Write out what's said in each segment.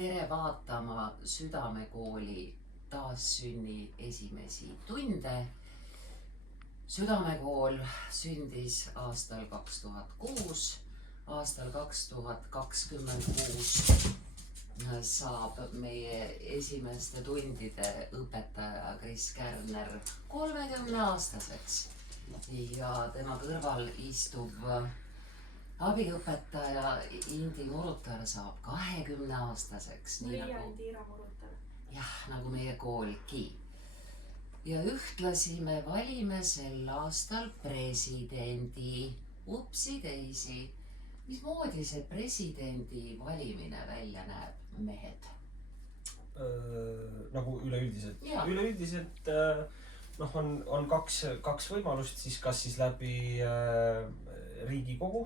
Tere vaatama Südamekooli taassünni esimesi tunde. Südamekool sündis aastal 2006. Aastal 2026 saab meie esimeste tundide õpetaja Kris Kärner 30-aastaseks ja tema kõrval istuv abiõpetaja Indi Murutar saab 20-aastaseks. Tiira Murutar. Jah, nagu meie koolki. Ja ühtlasi me valime sel aastal presidendi. Upsi teisi. Mismoodi see presidendi valimine välja näeb, mehed? Nagu üleüldiselt. Jaa. Üleüldiselt on kaks võimalust, siis kas siis läbi Riigikogu,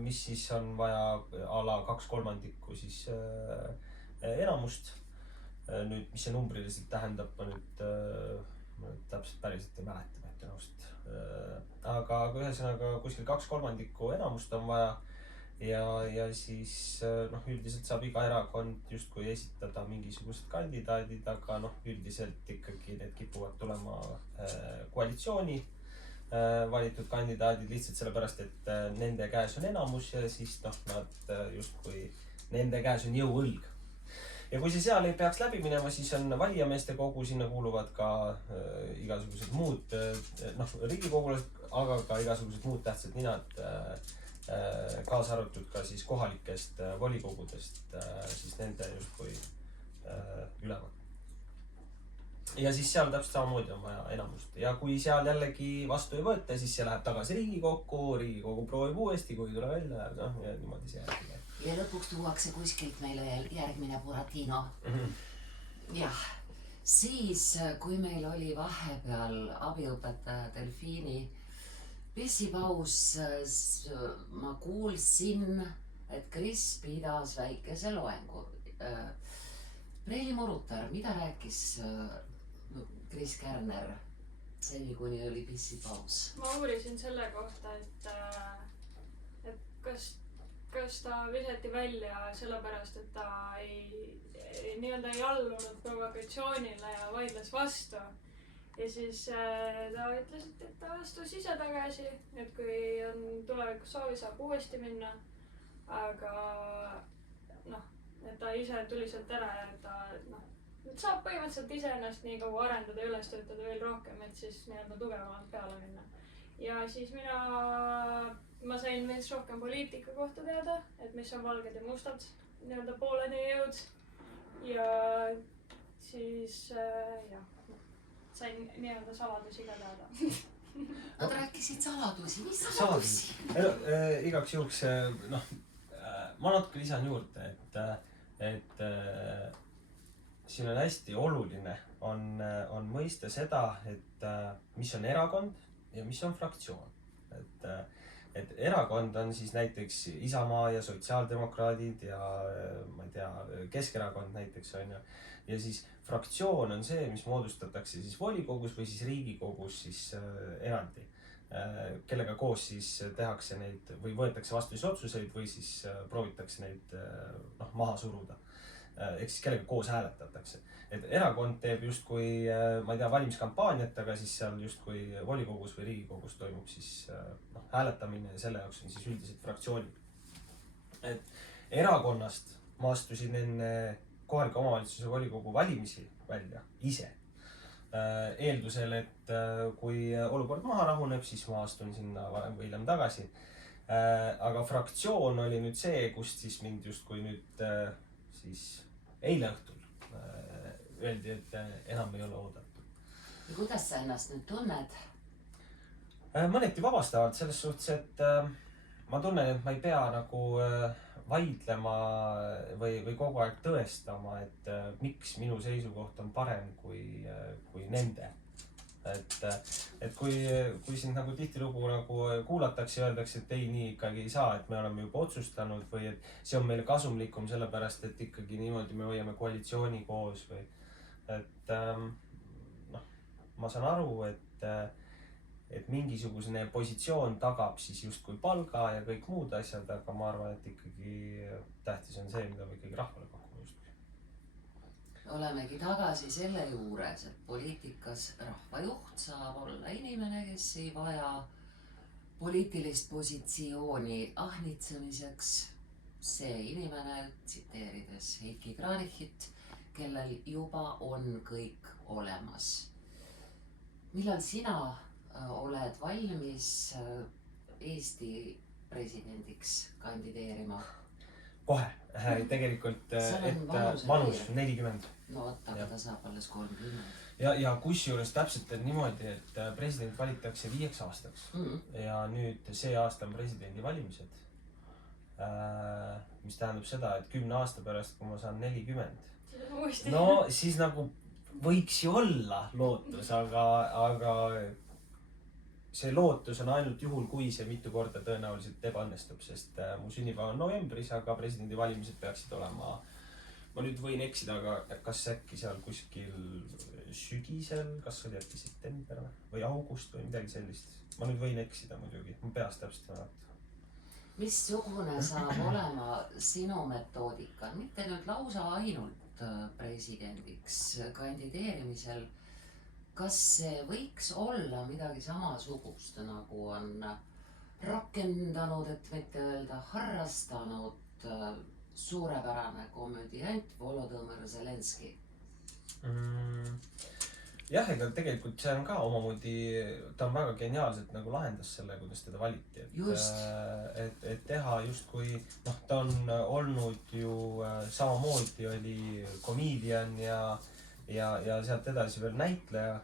mis siis on vaja a la 2/3 siis enamust. Nüüd, mis see numbriliselt tähendab, ma nüüd täpselt päriselt ei mäleta, aga ühesõnaga kuskil 2/3 enamust on vaja ja siis üldiselt saab iga erakond justkui esitada mingisugused kandidaadid, aga üldiselt ikkagi need kipuvad tulema koalitsiooni valitud kandidaadid lihtsalt sellepärast, et nende käes on enamus ja siis nad justkui nende käes on jõuõlg. Ja kui see seal ei peaks läbi minema, siis on valijameeste kogu, sinna kuuluvad ka igasugused muud riigikogulased, aga ka igasugused muud tähtsad ninad, kaasa arvatud ka siis kohalikest volikogudest, siis nende justkui ülevad. Ja siis seal täpselt samamoodi on vaja enamust. Ja kui seal jällegi vastu ei võeta, siis see läheb tagasi Riigikogu proovib uuesti, kui ei tule välja ja niimoodi see järgi. Ja lõpuks tuuakse kuskilt meile järgmine Buratino. Jah, siis kui meil oli vahepeal abiõpetaja Delfiini pissipaus, ma kuulsin, et Kris pidas väikese loengu. Preili Murutar, mida rääkis Kris Kärner seni, kuni oli pissipaus? Ma uurisin selle kohta, et kas ta visati välja sellepärast, et ta ei allunud provokatsioonile ja vaidles vastu. Ja siis ta ütles, et ta astus ise tagasi, et kui on tulevikus soovi, saab uuesti minna. Aga et ta ise tuli sealt ära ja ta saab põhimõtteliselt ise ennast nii kaua arendada ja üles töötada veel rohkem, et siis tugevamalt peale minna. Ja siis ma sain veits rohkem poliitika kohta teada, et mis on valged ja mustad pooleni jõud. Ja siis sain saladusi ka teada. Nad rääkisid saladusi, mis saladusi? Igaks juhuks, ma natuke lisan juurde, et siin on hästi oluline on mõista seda, et mis on erakond ja mis on fraktsioon. Et erakond on siis näiteks Isamaa ja sotsiaaldemokraadid ja ma ei tea, Keskerakond näiteks on ju. Ja siis fraktsioon on see, mis moodustatakse siis volikogus või siis Riigikogus siis eraldi, kellega koos siis tehakse neid või võetakse vastu siis otsuseid või siis proovitakse neid maha suruda. Ehk siis kellega koos hääletatakse. Et erakond teeb justkui, ma ei tea, valimiskampaaniat, aga siis seal justkui volikogus või Riigikogus toimub siis hääletamine ja selle jaoks on siis üldiselt fraktsioonid. Et erakonnast ma astusin enne kohalike omavalitsuse volikogu valimisi välja ise. Eeldusel, et kui olukord maha rahuneb, siis ma astun sinna varem või hiljem tagasi. Aga fraktsioon oli nüüd see, kust siis mind justkui nüüd siis eile õhtul öeldi, et enam ei ole oodatud. Ja kuidas sa ennast nüüd tunned? Mõneti vabastavalt selles suhtes, et ma tunnen, et ma ei pea nagu vaidlema või kogu aeg tõestama, et miks minu seisukoht on parem kui nende. Et kui sind nagu tihtilugu nagu kuulatakse ja öeldakse, et ei, nii ikkagi ei saa, et me oleme juba otsustanud või et see on meile kasumlikum sellepärast, et ikkagi niimoodi me hoiame koalitsiooni koos või et ma saan aru, et mingisugune positsioon tagab siis justkui palga ja kõik muud asjad, aga ma arvan, et ikkagi tähtis on see, mida me ikkagi rahvale pakume justkui. olemegi tagasi selle juures, et poliitikas rahvajuht saab olla inimene, kes ei vaja poliitilist positsiooni ahnitsemiseks. See inimene, tsiteerides Heiki Kranichit, kellel juba on kõik olemas. Millal sina oled valmis Eesti presidendiks kandideerima? Kohe. Tegelikult vanus 40. No oota, aga ta saab alles 30. Ja kusjuures täpselt on niimoodi, et president valitakse 5 aastaks. Ja nüüd see aasta on presidendi valimised. Mis tähendab seda, et 10 aasta pärast, kui ma saan 40. No siis nagu võiks ju olla lootus, aga see lootus on ainult juhul, kui see mitu korda tõenäoliselt ebaõnnestub, sest mu sünnipäev on novembris, aga presidendi valimised peaksid olema, ma nüüd võin eksida, aga kas äkki seal kuskil sügisel, kas oli äkki september või august või midagi sellist. Ma nüüd võin eksida muidugi, ma peast täpselt mäletan. Missugune saab olema sinu metoodika, mitte nüüd lausa ainult presidendiks kandideerimisel? Kas see võiks olla midagi samasugust, nagu on rakendanud, et mitte öelda harrastanud suurepärane komödiant Volodõmõr Zelenski? Jah, ega tegelikult see on ka omamoodi, ta on väga geniaalselt nagu lahendas selle, kuidas teda valiti. Et teha justkui, ta on olnud ju samamoodi oli komedian ja sealt edasi veel näitleja.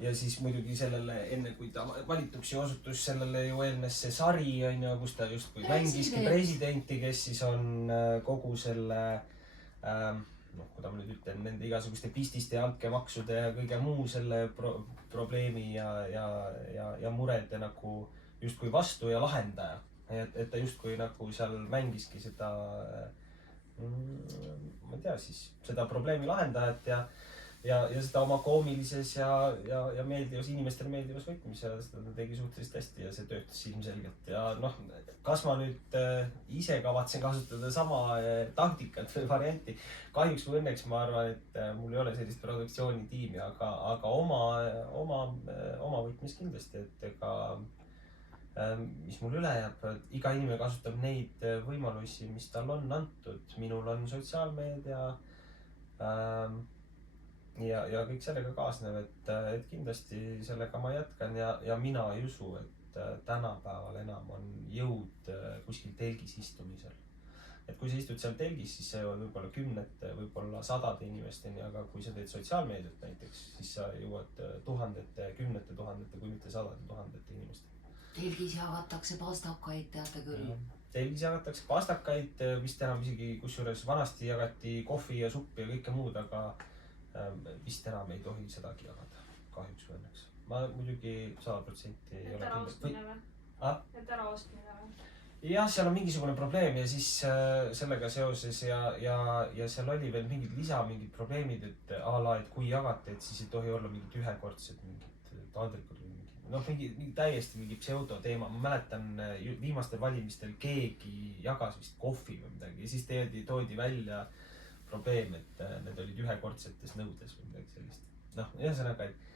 Ja siis muidugi sellele, enne kui ta valituks ju osutus, sellele ju eelnes see sari, kus ta justkui mängiski presidenti, kes siis on kogu selle, kuidas ma nüüd ütlen, nende igasuguste pististe ja altkäemaksude ja kõige muu selle probleemi ja murede nagu justkui vastu ja lahendaja. Et ta justkui nagu seal mängiski seda, ma ei tea siis, seda probleemi lahendajat ja seda oma koomilises ja meeldivas, inimestele meeldivas võtmis ja seda ta tegi suhteliselt hästi ja see töötas ilmselgelt. Ja kas ma nüüd ise kavatsen kasutada sama taktikat või varianti? Kahjuks või õnneks ma arvan, et mul ei ole sellist produktsioonitiimi, aga oma võtmis kindlasti, et ega mis mul üle jääb, iga inimene kasutab neid võimalusi, mis tal on antud. Minul on sotsiaalmeedia ja kõik sellega kaasnev, et kindlasti sellega ma jätkan ja mina ei usu, et tänapäeval enam on jõud kuskil telgis istumisel. Et kui sa istud seal telgis, siis see võib olla kümnete, võib olla sadade inimesteni, aga kui sa teed sotsiaalmeediat näiteks, siis sa jõuad tuhandete, kümnete tuhandete, kui mitte sadade tuhandete inimesteni. Telgis jagatakse pastakaid, teate küll. Telgis jagatakse pastakaid, vist enam isegi kusjuures vanasti jagati kohvi ja suppi ja kõike muud, aga vist enam ei tohi sedagi jagada, kahjuks või õnneks. Ma muidugi 100% ei ole kindlasti. Et ära ostmine või? Jah, seal on mingisugune probleem ja siis sellega seoses ja seal oli veel mingid probleemid, et et kui jagate, et siis ei tohi olla mingid ühekordsed mingid taldrikud või mingi täiesti mingi pseudoteema. Ma mäletan viimastel valimistel keegi jagas vist kohvi või midagi ja siis toodi välja probleem, et need olid ühekordsetes nõudes või midagi sellist. Ühesõnaga, et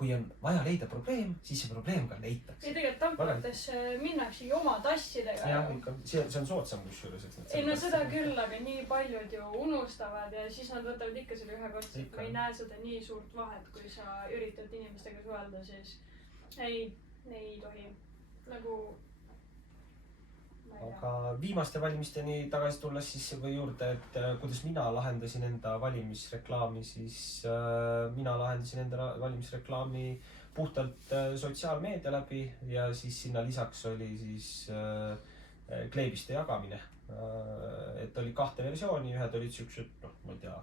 kui on vaja leida probleem, siis see probleem ka leitakse. Ja tegelikult tampates minnaksegi oma tassidega. Jah, ikka. See on soodsam kusjuures. Ei, seda küll, aga nii paljud ju unustavad ja siis nad võtavad ikka selle ühekordselt. Ma ei näe seda nii suurt vahet, kui sa üritad inimestega suhelda, siis ei tohi. Aga viimaste valimisteni tagasi tulles siis või juurde, et kuidas mina lahendasin enda valimisreklaami, siis mina lahendasin enda valimisreklaami puhtalt sotsiaalmeedia läbi ja siis sinna lisaks oli siis kleebiste jagamine. Et oli 2 versiooni, ühed olid siuksed, ma ei tea,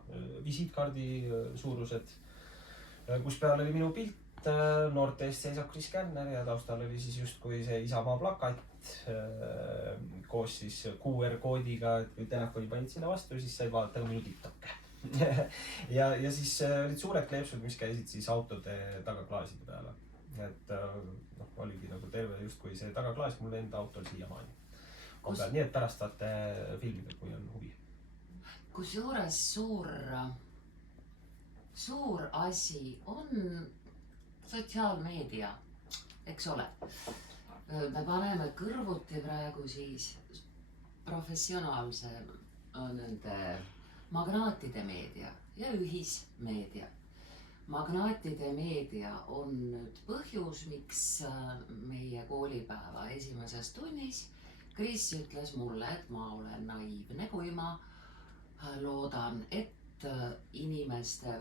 visiitkaardi suurused, kus peal oli minu pilt, noorte eest seisab Kris Kärner ja taustal oli siis justkui see Isamaa plakat koos siis QR-koodiga, et kui telefoni panid sinna vastu, siis sai vaadata minu TikTok'e. ja siis olid suured kleepsud, mis käisid siis autode tagaklaaside peale. Et oligi nagu terve justkui see tagaklaas mul enda autol siiamaani. Nii et pärast saate filmida, kui on huvi. kusjuures suur asi on sotsiaalmeedia, eks ole. Me paneme kõrvuti praegu siis professionaalse nende magnaatide meedia ja ühismeedia. Magnaatide meedia on nüüd põhjus, miks meie koolipäeva esimeses tunnis Kris ütles mulle, et ma olen naiivne, kui ma loodan, et inimeste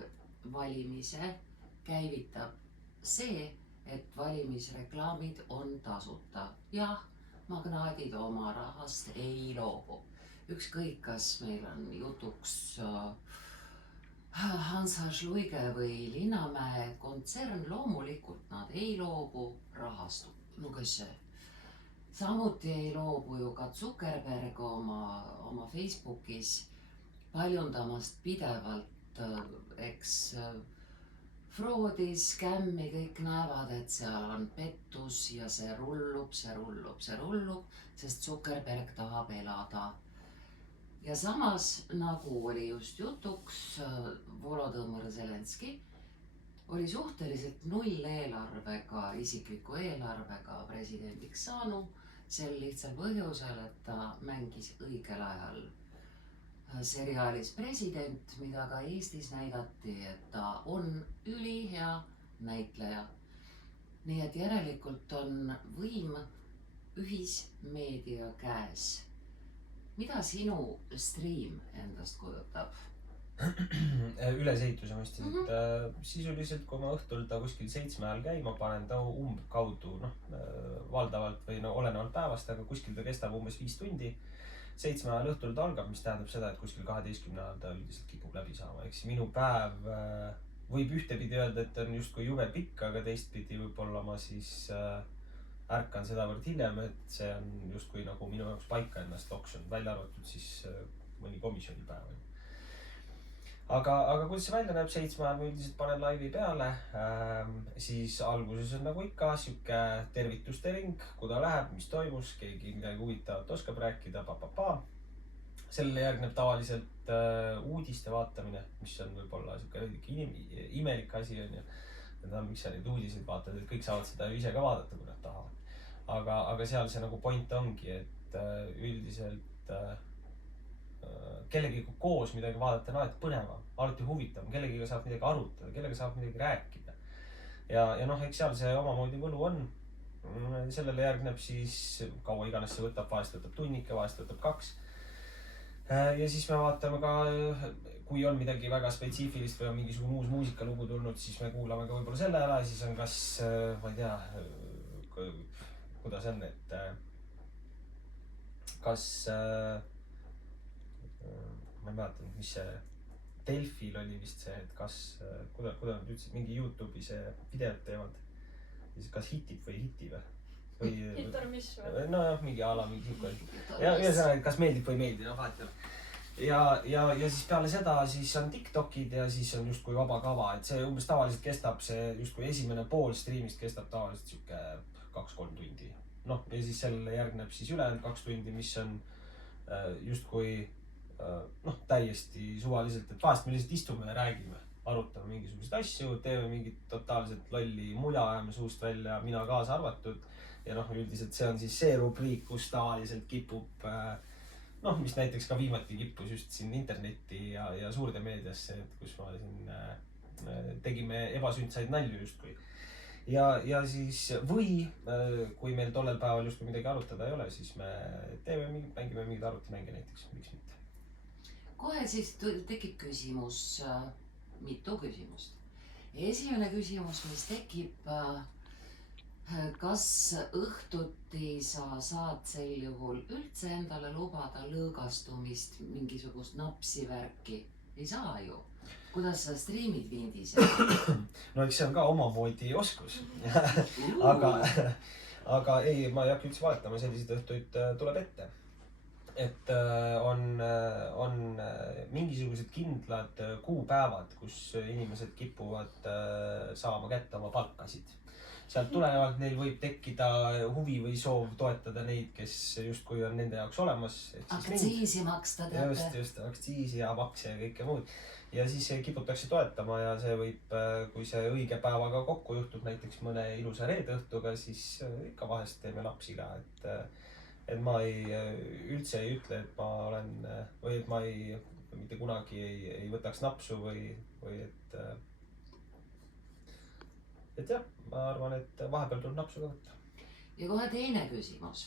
valimise käivitab see, et valimisreklaamid on tasuta. Jah, magnaadid oma rahast ei loobu. Ükskõik, kas meil on jutuks Hansa Schluige või Linnamäe kontsern, loomulikult nad ei loobu rahast. No kes see? Samuti ei loobu ju ka Zuckerberg oma Facebookis paljundamast pidevalt, eks fraudi, skämmi, kõik näevad, et seal on pettus ja see rullub, sest Zuckerberg tahab elada. Ja samas, nagu oli just jutuks, Volodõmõr Zelenski oli suhteliselt null eelarvega, isikliku eelarvega presidendiks saanu, sel lihtsal põhjusel, et ta mängis õigel ajal seriaalis President, mida ka Eestis näidati, et ta on ülihea näitleja. Nii et järelikult on võim ühismeedia käes. Mida sinu stream endast kujutab? Ülesehituse mõistsin, et sisuliselt, kui ma õhtul ta kuskil 7 ajal käima panen, ta umbkaudu, valdavalt või olenevalt päevast, aga kuskil ta kestab umbes 5 tundi. 7 ajal õhtul ta algab, mis tähendab seda, et kuskil 12 ajal ta üldiselt kipub läbi saama. Eks minu päev võib ühtepidi öelda, et on justkui jube pikk, aga teistpidi võib-olla ma siis ärkan sedavõrd hiljem, et see on justkui nagu minu jaoks paika ennast loksunud, välja arvatud siis mõni komisjonipäev. Aga kuidas see välja näeb? 7 ajal ma üldiselt panen laivi peale, siis alguses on nagu ikka siuke tervituste ring, kuda läheb, mis toimus, keegi midagi huvitavat oskab rääkida, Sellele järgneb tavaliselt uudiste vaatamine, mis on võib-olla siuke imelik asi on ju. Miks sa neid uudiseid vaatad, et kõik saavad seda ise ka vaadata, kui nad tahavad. Aga seal see nagu point ongi, et üldiselt kellegiga koos midagi vaadata on alati põnevam, alati huvitavam, kellegiga saab midagi arutada, kellega saab midagi rääkida. Ja eks seal see omamoodi võlu on. Sellele järgneb siis, kaua iganes see võtab, vahest võtab tunnike, vahest võtab 2. Ja siis me vaatame ka, kui on midagi väga spetsiifilist või on mingisugune uus muusikalugu tulnud, siis me kuulame ka võib-olla selle ära, siis on kas, ma ei tea, kuidas on, et kas ma ei mäleta, mis see Delfil oli vist see, et kas, kuidas nad ütlesid, mingi YouTube'i see videot teevad, siis kas hitib või hiti või? Hit or miss või? No jah, mingi ala, mingi siuke. Ja ühesõnaga, kas meeldib või ei meeldi, vahet ei ole. Ja siis peale seda siis on TikTokid ja siis on justkui vaba kava, et see umbes tavaliselt kestab, see justkui esimene pool streamist kestab tavaliselt siuke 2-3 tundi. Ja siis sellele järgneb siis ülejäänud 2 tundi, mis on justkui täiesti suvaliselt, et vahest me lihtsalt istume ja räägime, arutame mingisuguseid asju, teeme mingit totaalselt lolli mula, ajame suust välja, mina kaasa arvatud. Ja üldiselt see on siis see rubriik, kus tavaliselt kipub, mis näiteks ka viimati kippus just siin internetti ja suurde meediasse, et kus ma siin tegime ebasündsaid nalju justkui. Ja siis, või kui meil tollel päeval justkui midagi arutada ei ole, siis me mängime mingid arvutimänge näiteks, miks mitte. Kohe siis tekib küsimus, mitu küsimust. Esimene küsimus, mis tekib, kas õhtuti sa saad sel juhul üldse endale lubada lõõgastumist, mingisugust napsivärki? Ei saa ju. Kuidas sa streamid Windis? No eks see on ka omamoodi oskus. Aga ei, ma ei hakka üldse valetama, selliseid õhtuid tuleb ette. Et on mingisugused kindlad kuupäevad, kus inimesed kipuvad saama kätte oma palkasid. sealt tulenevalt neil võib tekkida huvi või soov toetada neid, kes justkui on nende jaoks olemas. Aktsiisi maksta, teate. Just, aktsiisi ja makse ja kõike muud. Ja siis kiputakse toetama ja see võib, kui see õige päevaga kokku juhtub, näiteks mõne ilusa reedeõhtuga, siis ikka vahest teeme lapsi ka, et ma üldse ei ütle, et ma olen või et ma mitte kunagi ei võtaks napsu või et jah, ma arvan, et vahepeal tuleb napsu ka võtta. Ja kohe teine küsimus.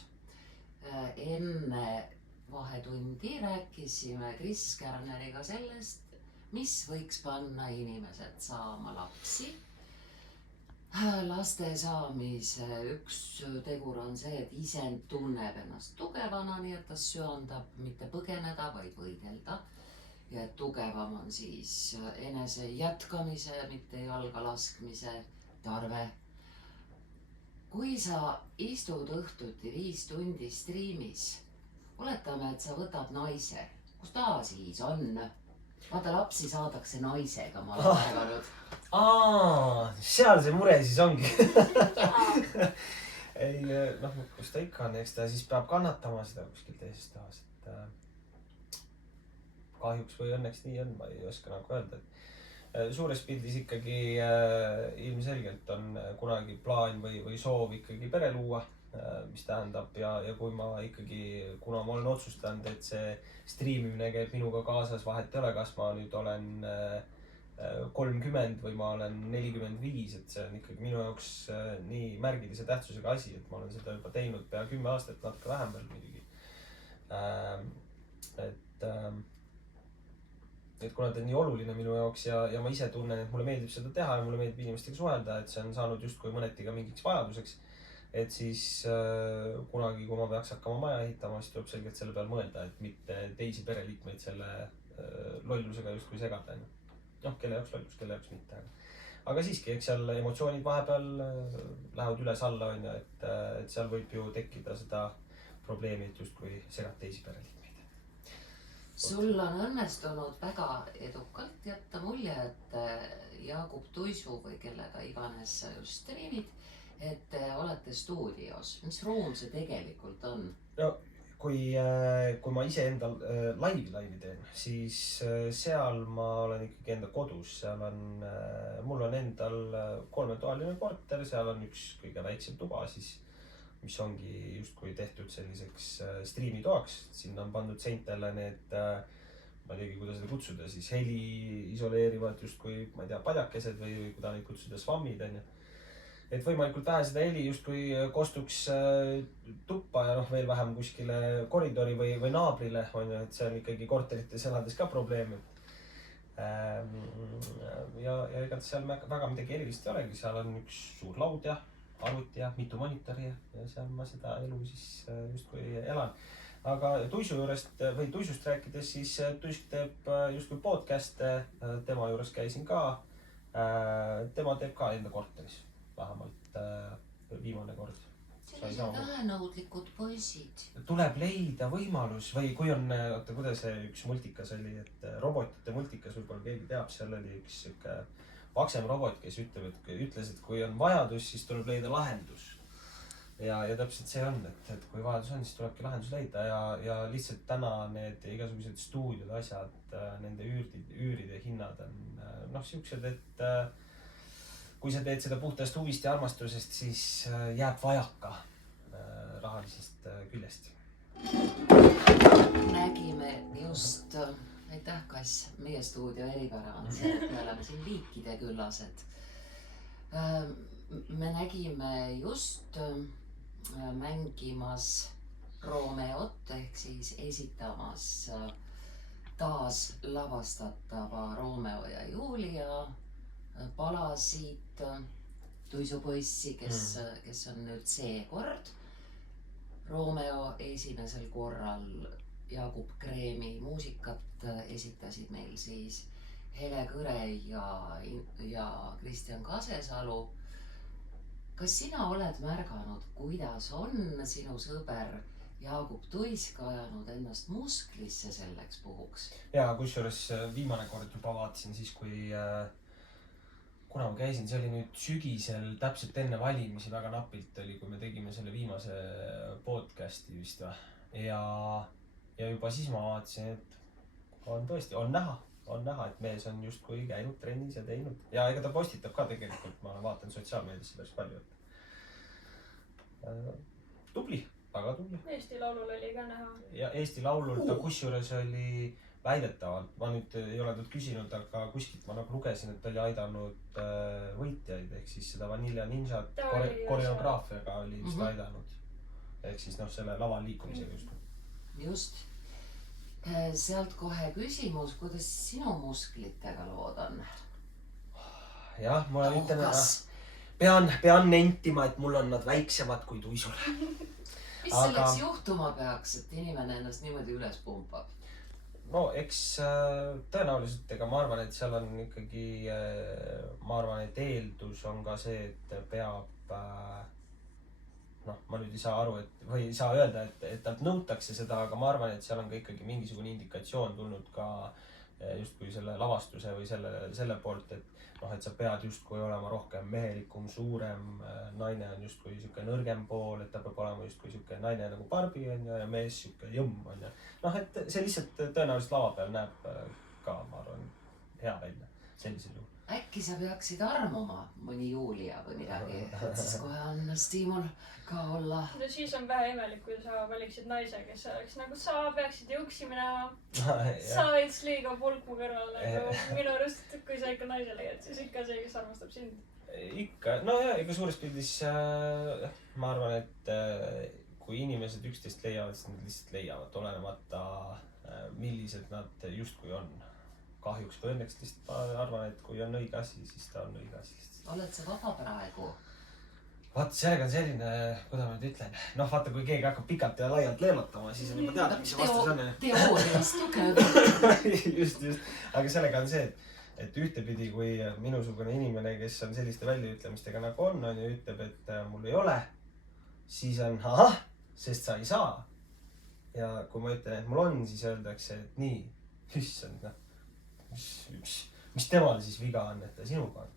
Enne vahetundi rääkisime Kris Kärneriga sellest, mis võiks panna inimesed saama lapsi. Laste saamise üks tegur on see, et isend tunneb ennast tugevana, nii et ta söandab mitte põgeneda, vaid võidelda. Ja tugevam on siis enese jätkamise, mitte jalga laskmise tarve. Kui sa istud õhtuti 5 tundi striimis, oletame, et sa võtad naise. Kus ta siis on? Vaata, lapsi saadakse naisega, ma olen märganud. Seal see mure siis ongi. Ei, noh, kus ta ikka on, eks ta siis peab kannatama seda kuskil teises tahas. Kahjuks või õnneks nii on, ma ei oska nagu öelda. Suures pildis ikkagi ilmselgelt on kunagi plaan või soov ikkagi pere luua, mis tähendab ja kui ma ikkagi, kuna ma olen otsustanud, et see striimimine käib minuga kaasas, vahet ei ole, kas ma nüüd olen 30 või ma olen 45, et see on ikkagi minu jaoks nii märgilise tähtsusega asi, et ma olen seda juba teinud pea 10 aastat, natuke vähem veel muidugi. Et kuna ta on nii oluline minu jaoks ja ma ise tunnen, et mulle meeldib seda teha ja mulle meeldib inimestega suhelda, et see on saanud justkui mõneti ka mingiks vajaduseks. Et siis kunagi, kui ma peaks hakkama maja ehitama, siis tuleb selgelt selle peal mõelda, et mitte teisi pereliikmeid selle lollusega justkui segada. Noh, kelle jaoks lollus, kelle jaoks mitte. Aga siiski, eks seal emotsioonid vahepeal lähevad üles-alla, et seal võib ju tekkida seda probleemi, et justkui segad teisi pereliikmeid. Sul on õnnestunud väga edukalt jätta mulje, et Jaagup Tuisu või kellega iganes sa just striimid, et te olete stuudios. Mis ruum see tegelikult on? No, kui ma ise enda laivi teen, siis seal ma olen ikkagi enda kodus. Seal on, mul on endal 3-toaline korter, seal on üks kõige väiksem tuba siis, mis ongi justkui tehtud selliseks striimitoaks. Sinna on pandud seintele need, ma ei teagi, kuidas seda kutsuda, siis heli isoleerivad justkui, ma ei tea, padjakesed või kuda neid kutsuda svammid. Et võimalikult vähe seda heli justkui kostuks tuppa ja veel vähem kuskile koridori või naabrile, et see on ikkagi korterites elades ka probleem. Ja ega seal väga midagi erilist ei olegi, seal on üks suur laud ja arvuti ja mitu monitori ja seal ma seda elu siis justkui elan. Aga Tuisust rääkides, siis Tuisk teeb justkui podcast'e, tema juures käisin ka. Tema teeb ka enda korteris, vähemalt viimane kord. Sellised vähenõudlikud poisid. Tuleb leida võimalus või kui on, oota, kuidas see üks multikas oli, et robotite multikas võib-olla keegi teab, seal oli üks siuke vaksem robot, kes ütles, et kui on vajadus, siis tuleb leida lahendus. Ja täpselt see on, et kui vajadus on, siis tulebki lahendus leida ja lihtsalt täna need igasugused stuudiod, asjad, nende üüride hinnad on siuksed, et kui sa teed seda puhtast huvist ja armastusest, siis jääb vajaka rahalisest küljest. Nägime just... Aitäh, Kass. Meie stuudio eripära on see, et me oleme siin liikide küllased. Me nägime just mängimas Romeot ehk siis esitamas taas lavastatava Romeo ja Julia palasid Tuisupoissi, kes on nüüd seekord. Romeo esimesel korral Jaagup Kreemi muusikat esitasid meil siis Hele Kõre ja Kristjan Kasesalu. Kas sina oled märganud, kuidas on sinu sõber Jaagup Tuisk ajanud ennast musklisse selleks puhuks? Ja kusjuures viimane kord juba vaatasin siis, kui kuna ma käisin, see oli nüüd sügisel täpselt enne valimisi, väga napilt oli, kui me tegime selle viimase podcasti vist või. Ja juba siis ma vaatasin, et on tõesti, on näha, et mees on justkui käinud trennis ja teinud. Ja ega ta postitab ka tegelikult, ma vaatan sotsiaalmeediasse päris palju, et tubli, väga tubli. Eesti Laulul oli ka näha. Ja Eesti Laulul ta kusjuures oli väidetavalt, ma nüüd ei ole talt küsinud, aga kuskilt ma nagu lugesin, et ta oli aidanud võitjaid, ehk siis seda Vanilla Ninjat koreograafiaga oli vist aidanud. Ehk siis selle laval liikumisega just. Just. Sealt kohe küsimus, kuidas sinu musklitega lood on? Jah, ma ütlen, pean nentima, et mul on nad väiksemad kui tuisul. Mis selleks juhtuma peaks, et inimene ennast niimoodi üles pumpab? No eks tõenäoliselt, ega ma arvan, et seal on ikkagi, ma arvan, et eeldus on ka see, et peab, ma nüüd ei saa aru, või ei saa öelda, et talt nõutakse seda, aga ma arvan, et seal on ka ikkagi mingisugune indikatsioon tulnud ka justkui selle lavastuse või selle poolt, et sa pead justkui olema rohkem mehelikum, suurem, naine on justkui siuke nõrgem pool, et ta peab olema justkui siuke naine nagu Barbi on ja mees siuke jõmm on ja et see lihtsalt tõenäoliselt lava peal näeb ka, ma arvan, hea välja sellisel juhul. Äkki sa peaksid armuma mõni Julia või midagi, et siis kohe on stiimul ka olla. No siis on vähe imelik, kui sa valiksid naise, kes oleks nagu sa peaksid juksi minema. Sa veits liiga pulk mu kõrval, nagu minu arust, kui sa ikka naise leiad, siis ikka see, kes armastab sind. Ikka, no ja ega suures pildis ma arvan, et kui inimesed üksteist leiavad, siis nad lihtsalt leiavad, olenemata millised nad justkui on. Kahjuks või õnneks lihtsalt ma arvan, et kui on õige asi, siis ta on õige asi lihtsalt. Oled sa vaba praegu? Vaata, sellega on selline, kuidas ma nüüd ütlen, vaata, kui keegi hakkab pikalt ja laialt leematama, siis on juba teada, mis see vastus on. Teooriast tugev. Just. Aga sellega on see, et ühtepidi, kui minusugune inimene, kes on selliste väljaütlemistega nagu on ja ütleb, et mul ei ole, siis on sest sa ei saa. Ja kui ma ütlen, et mul on, siis öeldakse, et nii, issand, mis temal siis viga on, et ta sinuga on.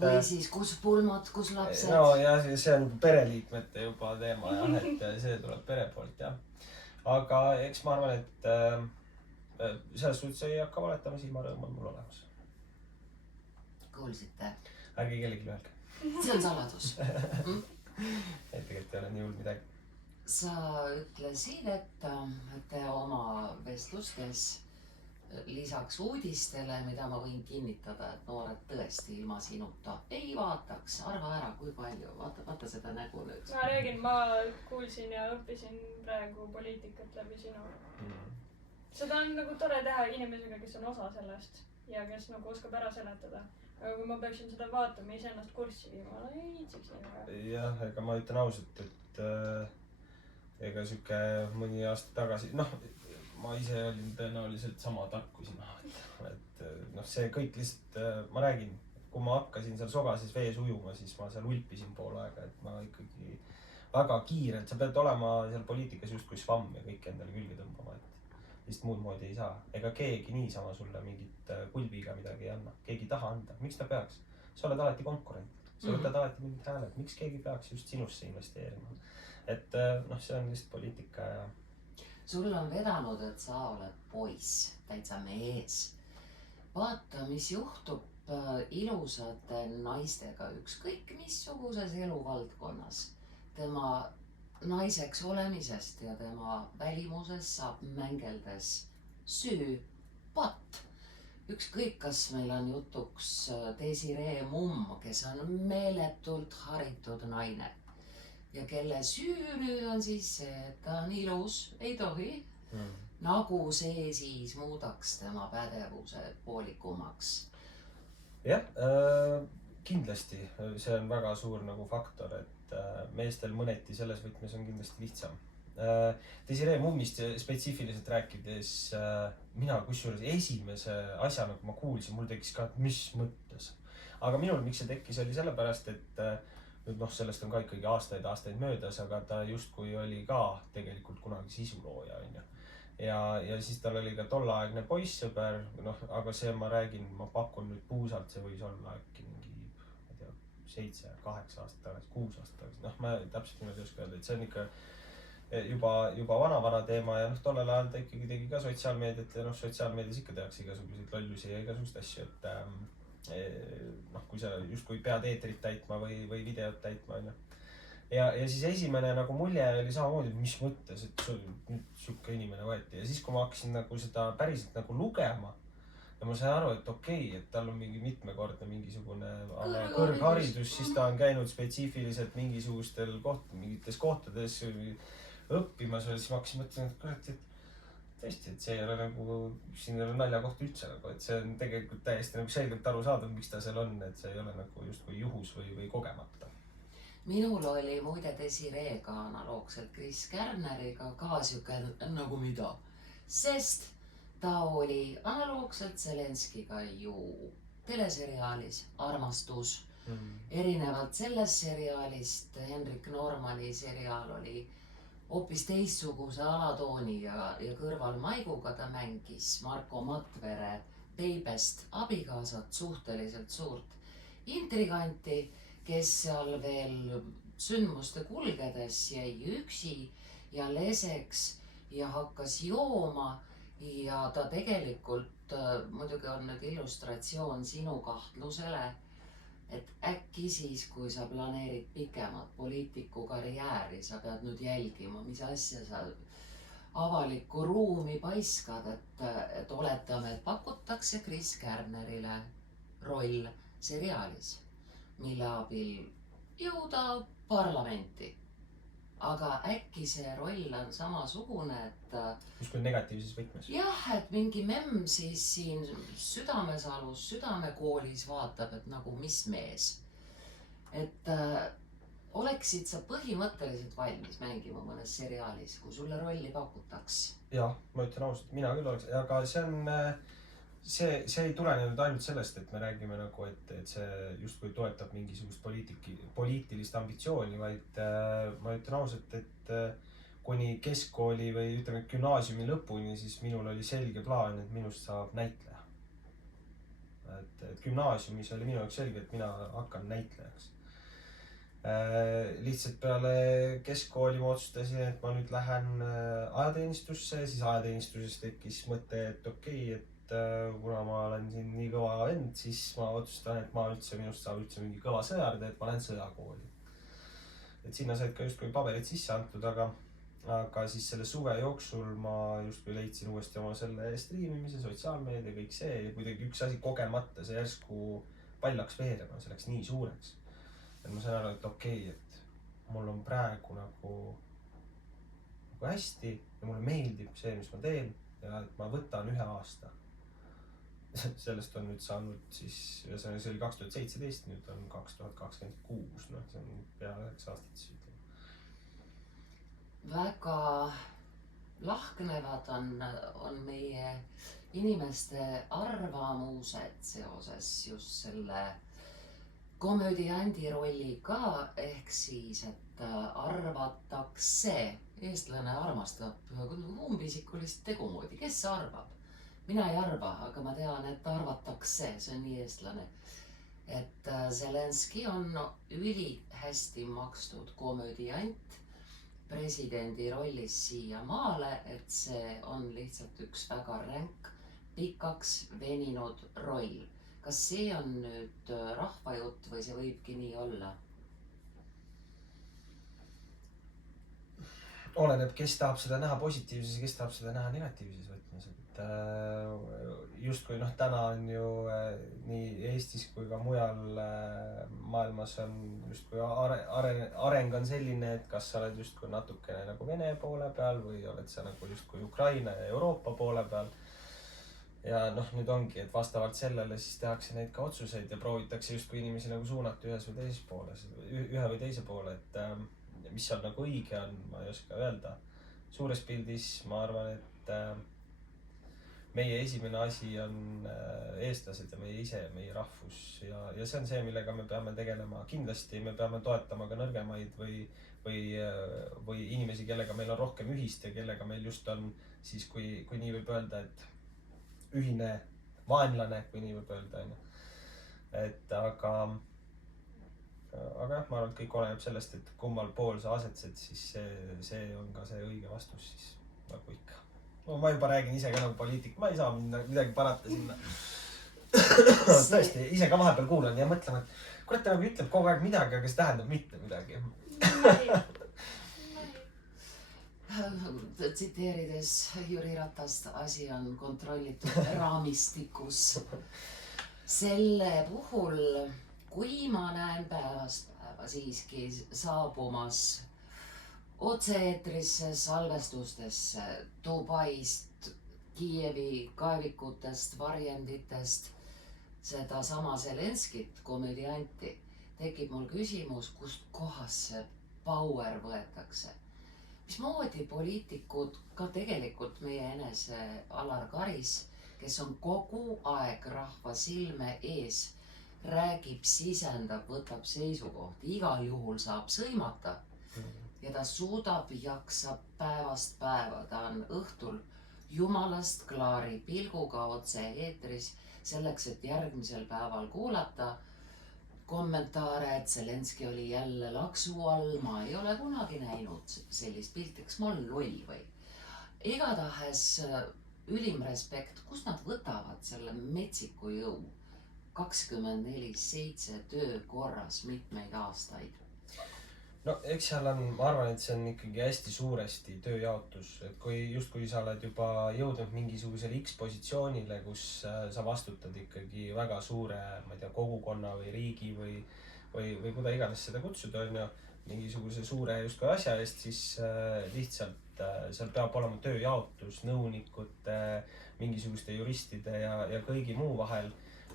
Või siis kus pulmad, kus lapsed? No ja see on pereliikmete juba teema, et see tuleb pere poolt, jah. Aga eks ma arvan, et selles suhtes ei hakka valetama, silmarõõm on mul olemas. Kuulsite? Ärge kellegi öelge. See on saladus. Et tegelikult ei ole nii hull midagi. Sa ütlesid, et te oma vestlustes lisaks uudistele, mida ma võin kinnitada, et noored tõesti ilma sinuta ei vaataks. Arva ära, kui palju. Vaata seda nägu nüüd. Ma räägin, ma kuulsin ja õppisin praegu poliitikat läbi sinu. Seda on nagu tore teha inimesega, kes on osa sellest ja kes nagu oskab ära seletada. Aga kui ma peaksin seda vaatama, iseennast kurssi viima, no ei itsiks nii väga. Jah, ega ma ütlen ausalt, et ega siuke mõni aasta tagasi, ma ise olin tõenäoliselt sama tark kui sina, et see kõik lihtsalt, ma räägin, kui ma hakkasin seal sogases vees ujuma, siis ma seal ulpisin pool aega, et ma ikkagi väga kiirelt, sa pead olema seal poliitikas justkui svamm ja kõik endale külge tõmbama, et lihtsalt muud moodi ei saa. Ega keegi niisama sulle mingit kulbiga midagi ei anna, keegi ei taha anda, miks ta peaks? Sa oled alati konkurent, sa võtad alati mingid hääled, miks keegi peaks just sinusse investeerima? Et see on lihtsalt poliitika ja sul on vedanud, et sa oled poiss, täitsa mees. Vaata, mis juhtub ilusate naistega ükskõik missuguses eluvaldkonnas. Tema naiseks olemisest ja tema välimuses saab mängeldes süüpatt. Ükskõik, kas meil on jutuks Desiree Mumm, kes on meeletult haritud naine. Ja kelle süü nüüd on siis see, et ta on ilus, ei tohi. Nagu see siis muudaks tema pädevuse poolikumaks. Jah, kindlasti. See on väga suur nagu faktor, et meestel mõneti selles võtmes on kindlasti lihtsam. Desiree Mummist spetsiifiliselt rääkides, mina kusjuures esimese asjana, kui ma kuulsin, mul tekkis ka, mis mõttes. Aga minul, miks see tekkis, oli sellepärast, et nüüd sellest on ka ikkagi aastaid möödas, aga ta justkui oli ka tegelikult kunagi sisulooja, on ju. Ja siis tal oli ka tollaegne poissõber, aga see ma räägin, ma pakun nüüd puusalt, see võis olla äkki mingi 7-8 aastat tagasi, 6 aastat tagasi, noh ma täpselt niimoodi ei oska öelda, et see on ikka juba vana teema ja noh tollel ajal ta ikkagi tegi ka sotsiaalmeediat ja noh sotsiaalmeedias ikka tehakse igasuguseid lollusi ja igasuguseid asju, et noh kui sa justkui pead eetrit täitma või videot täitma onju. Ja siis esimene nagu mulje oli samamoodi, mis mõttes, et nüüd siuke inimene võeti ja siis kui ma hakkasin nagu seda päriselt nagu lugema ja ma sain aru, et okei, et tal on mingi mitmekordne mingisugune kõrgharidus, siis ta on käinud spetsiifiliselt mingites kohtades õppimas ja siis ma hakkasin mõtlema, et kurat, et tõesti, et see ei ole nagu, siin ei ole naljakoht üldse nagu, et see on tegelikult täiesti nagu selgelt aru saada, miks ta seal on, et see ei ole nagu justkui juhus või kogemata. Minul oli muide Desireega analoogselt Chris Kärneriga ka siuke nagu mida, sest ta oli analoogselt Zelenskiga ju teleseriaalis Armastus. Erinevalt sellest seriaalist Henrik Normani seriaal oli hoopis teistsuguse alatooni ja kõrvalmaiguga ta mängis Marko Matvere Peibest abikaasat, suhteliselt suurt intriganti, kes seal veel sündmuste kulgedes jäi üksi ja leseks ja hakkas jooma ja ta tegelikult muidugi on nüüd illustratsioon sinu kahtlusele, et äkki siis, kui sa planeerid pikemat poliitiku karjääri, sa pead nüüd jälgima, mis asja sa avalikku ruumi paiskad, et oletame, et pakutakse Chris Kärnerile roll seriaalis, mille abil jõuda parlamenti. Aga äkki see roll on samasugune, et justkui negatiivses võtmes. Jah, et mingi memm siis siin Südamesalus, Südamekoolis vaatab, et nagu mis mees. Et oleksid sa põhimõtteliselt valmis mängima mõnes seriaalis, kui sulle rolli pakutaks? Jah, ma ütlen ausalt, mina küll oleks, aga see ei tulene nüüd ainult sellest, et me räägime nagu, et see justkui toetab mingisugust poliitilist ambitsiooni, vaid ma ütlen ausalt, et kuni keskkooli või ütleme gümnaasiumi lõpuni, siis minul oli selge plaan, et minust saab näitleja. Et gümnaasiumis oli minu jaoks selge, et mina hakkan näitlejaks. Lihtsalt peale keskkooli ma otsustasin, et ma nüüd lähen ajateenistusse, siis ajateenistuses tekkis mõte, et okei, et kuna ma olen siin nii kõva vend, siis ma otsustan, et minust saab üldse mingi kõva sõjarde, et ma lähen sõjakooli. Et sinna said ka justkui paberid sisse antud, aga siis selle suve jooksul ma justkui leidsin uuesti oma selle striimimise, sotsiaalmeedia, kõik see ja kuidagi üks asi kogemata see järsku pallaks veerema, see läks nii suureks. Et ma sain aru, et okei, et mul on praegu nagu hästi ja mulle meeldib see, mis ma teen ja et ma võtan 1 aasta. Sellest on nüüd saanud siis, see oli 2017, nüüd on 2026, noh see on peale 9 aastat siis ütlema. Väga lahknevad on meie inimeste arvamused seoses just selle komöödiandi rolliga, ehk siis, et arvatakse, eestlane armastab umbisikulist tegumoodi, kes arvab? Mina ei arva, aga ma tean, et arvatakse, see on nii eestlane. Et Zelenski on üli hästi makstud komöödiant presidendi rollis siia maale, et see on lihtsalt üks väga ränk, pikaks veninud roll. Kas see on nüüd rahvajutt või see võibki nii olla? Oleneb, kes tahab seda näha positiivses ja kes tahab seda näha negatiivses võtmes. Justkui täna on ju nii Eestis kui ka mujal maailmas on justkui areng on selline, et kas sa oled justkui natukene nagu Vene poole peal või oled sa nagu justkui Ukraina ja Euroopa poole peal. Ja nüüd ongi, et vastavalt sellele siis tehakse neid ka otsuseid ja proovitakse justkui inimesi nagu suunata ühe või teise poole, et mis seal nagu õige on, ma ei oska öelda. Suures pildis ma arvan, et meie esimene asi on eestlased ja meie ise, meie rahvus ja see on see, millega me peame tegelema. Kindlasti me peame toetama ka nõrgemaid või inimesi, kellega meil on rohkem ühist ja kellega meil just on siis, kui nii võib öelda, et ühine vaenlane, kui nii võib öelda. Et aga aga jah, ma arvan, et kõik oleneb sellest, et kummal pool sa asetsed, siis see on ka see õige vastus siis nagu ikka. No, ma juba räägin ise ka nagu poliitik, ma ei saa midagi parata sinna. Tõesti, ise ka vahepeal kuulan ja mõtlen, et kurat, ta nagu ütleb kogu aeg midagi, aga see tähendab mitte midagi. Tsiteerides Jüri Ratast, asi on kontrollitud raamistikus. Selle puhul, kui ma näen päevast päeva siiski saabumas otse-eetrisse salvestustesse Dubaist, Kiievi kaevikutest, varjenditest, seda sama Zelenskit, komödianti, tekib mul küsimus, kust kohast see power võetakse. Mismoodi poliitikud, ka tegelikult meie enese Alar Karis, kes on kogu aeg rahva silme ees, räägib, sisendab, võtab seisukohti, igal juhul saab sõimata ja ta suudab, jaksab päevast päeva, ta on õhtul jumalast klaari pilguga otse eetris selleks, et järgmisel päeval kuulata kommentaare, et Zelenski oli jälle laksu all, ma ei ole kunagi näinud sellist pilti, kas ma olen loll või? Igatahes ülim respekt, kust nad võtavad selle metsiku jõu 24/7 töö korras mitmeid aastaid? No eks seal on, ma arvan, et see on ikkagi hästi suuresti tööjaotus, et kui sa oled juba jõudnud mingisugusele X-positsioonile, kus sa vastutad ikkagi väga suure, ma ei tea, kogukonna või riigi või kuda iganes seda kutsuda, on ju, mingisuguse suure justkui asja eest, siis lihtsalt seal peab olema tööjaotus nõunikute, mingisuguste juristide ja kõigi muu vahel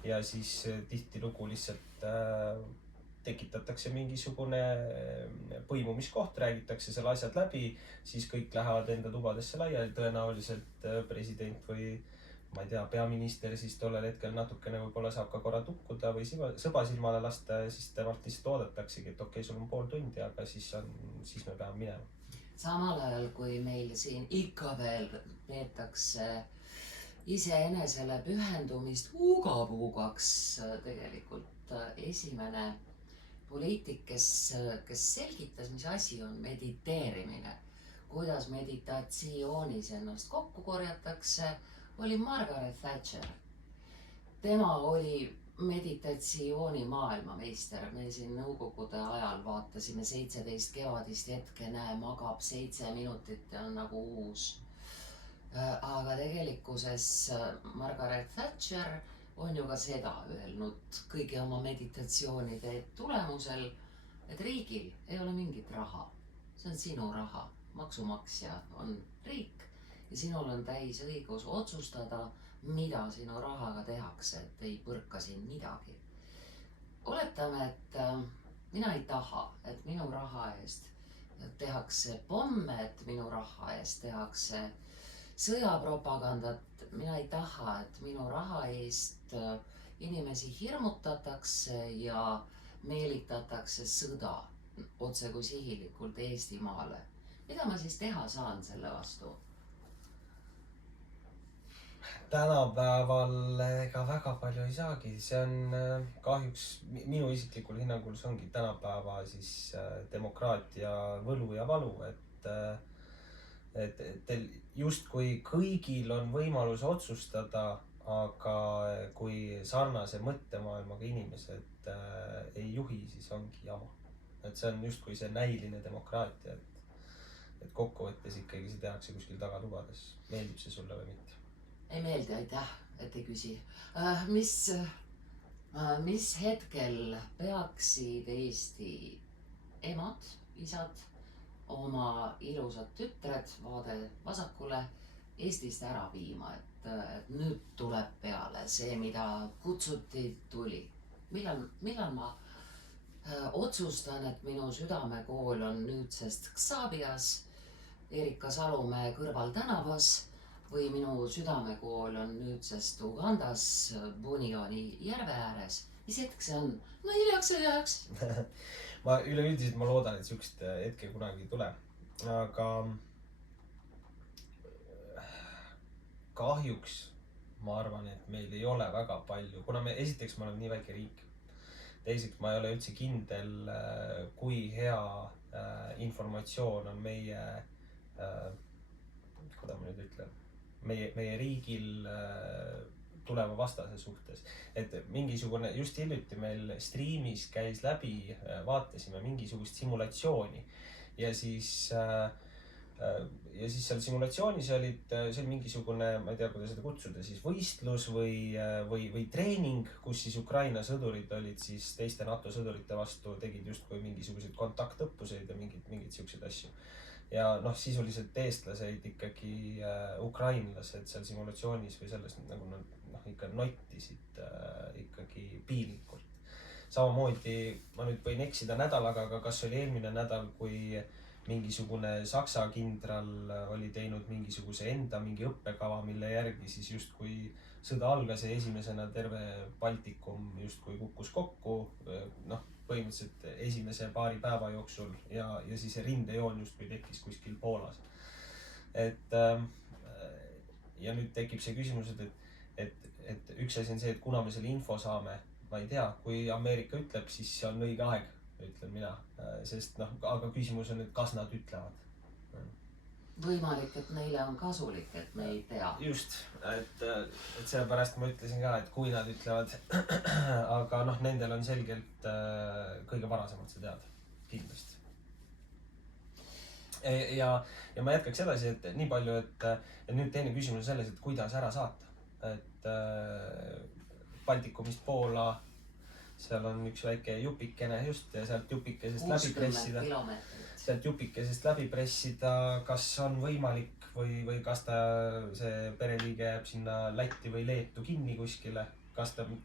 ja siis tihtilugu lihtsalt tekitatakse mingisugune põimumiskoht, räägitakse seal asjad läbi, siis kõik lähevad enda tubadesse laiali, tõenäoliselt president või ma ei tea, peaminister siis tollel hetkel natukene võib-olla saab ka korra tukkuda või sõba silmale lasta ja siis temalt lihtsalt oodataksegi, et okei, sul on pool tundi, aga siis me peame minema. Samal ajal, kui meil siin ikka veel peetakse iseenesele pühendumist huugapuugaks, tegelikult esimene poliitik, kes selgitas, mis asi on mediteerimine, kuidas meditatsioonis ennast kokku korjatakse, oli Margaret Thatcher. Tema oli meditatsiooni maailmameister. Me siin nõukogude ajal vaatasime 17 kevadist hetke, näe, magab 7 minutit ja on nagu uus. Aga tegelikkuses Margaret Thatcher on ju ka seda öelnud kõigi oma meditatsioonide tulemusel, et riigil ei ole mingit raha. See on sinu raha. Maksumaksja on riik ja sinul on täis õigus otsustada, mida sinu rahaga tehakse, et ei põrka siin midagi. Oletame, et mina ei taha, et minu raha eest tehakse pomme, et minu raha eest tehakse sõjapropagandat. Mina ei taha, et minu raha eest inimesi hirmutatakse ja meelitatakse sõda otse kui sihilikult Eestimaale. Mida ma siis teha saan selle vastu? Tänapäeval ega väga palju ei saagi. See on kahjuks minu isiklikul hinnangul, see ongi tänapäeva siis demokraatia võlu ja valu, et teil justkui kõigil on võimalus otsustada, aga kui sarnase mõttemaailmaga inimesed ei juhi, siis ongi jama. Et see on justkui see näiline demokraatia, et kokkuvõttes ikkagi see tehakse kuskil tagatubades. Meeldib see sulle või mitte? Ei meeldi, aitäh, et ei küsi. Mis hetkel peaksid Eesti emad, isad, oma ilusad tütred, vaade vasakule, Eestist ära viima, et nüüd tuleb peale see, mida kutsuti, tuli. Millal ma otsustan, et minu südamekool on nüüdsest Xabias, Erika Salumäe kõrval tänavas või minu südamekool on nüüdsest Ugandas, Bunioni järve ääres. Mis hetk see on? No hiljaks ei jääks. Ma üleüldiselt ma loodan, et sihukest hetke kunagi ei tule. Aga kahjuks ma arvan, et meil ei ole väga palju, kuna esiteks me oleme nii väike riik. teiseks ma ei ole üldse kindel, kui hea informatsioon on meie, kuidas ma nüüd ütlen, meie riigil tuleva vastase suhtes. Et mingisugune, just hiljuti meil striimis käis läbi, vaatasime mingisugust simulatsiooni ja siis seal simulatsioonis see oli mingisugune, ma ei tea, kuidas seda kutsuda, siis võistlus või treening, kus siis Ukraina sõdurid olid siis teiste NATO sõdurite vastu, tegid justkui mingisuguseid kontaktõppuseid ja mingeid siukseid asju. Ja noh, sisuliselt eestlased ikkagi, ukrainlased seal simulatsioonis või selles nagu nad ikka nottisid ikkagi piinlikult. Samamoodi, ma nüüd võin eksida nädalaga, aga kas oli eelmine nädal, kui mingisugune Saksa kindral oli teinud mingisuguse enda mingi õppekava, mille järgi siis justkui sõda algas ja esimesena terve Baltikum justkui kukkus kokku, noh, põhimõtteliselt esimese paari päeva jooksul ja siis rindejoon justkui tekkis kuskil Poolas. Ja nüüd tekib see küsimus, et üks asi on see, et kuna me selle info saame, ma ei tea, kui Ameerika ütleb, siis see on õige aeg, ütlen mina, sest noh, aga küsimus on, et kas nad ütlevad. Võimalik, et neile on kasulik, et me ei tea. Just, et sellepärast ma ütlesin ka, et kui nad ütlevad, aga noh, nendel on selgelt kõige varasemalt see teada, kindlasti. Ja ma jätkaks edasi, et nii palju, et nüüd teine küsimus on selles, et kuidas ära saata. Et Baltikumist Poola, seal on üks väike jupikene just ja sealt jupikesest läbi pressida, kas on võimalik või kas see pereliige jääb sinna Lätti või Leetu kinni kuskile,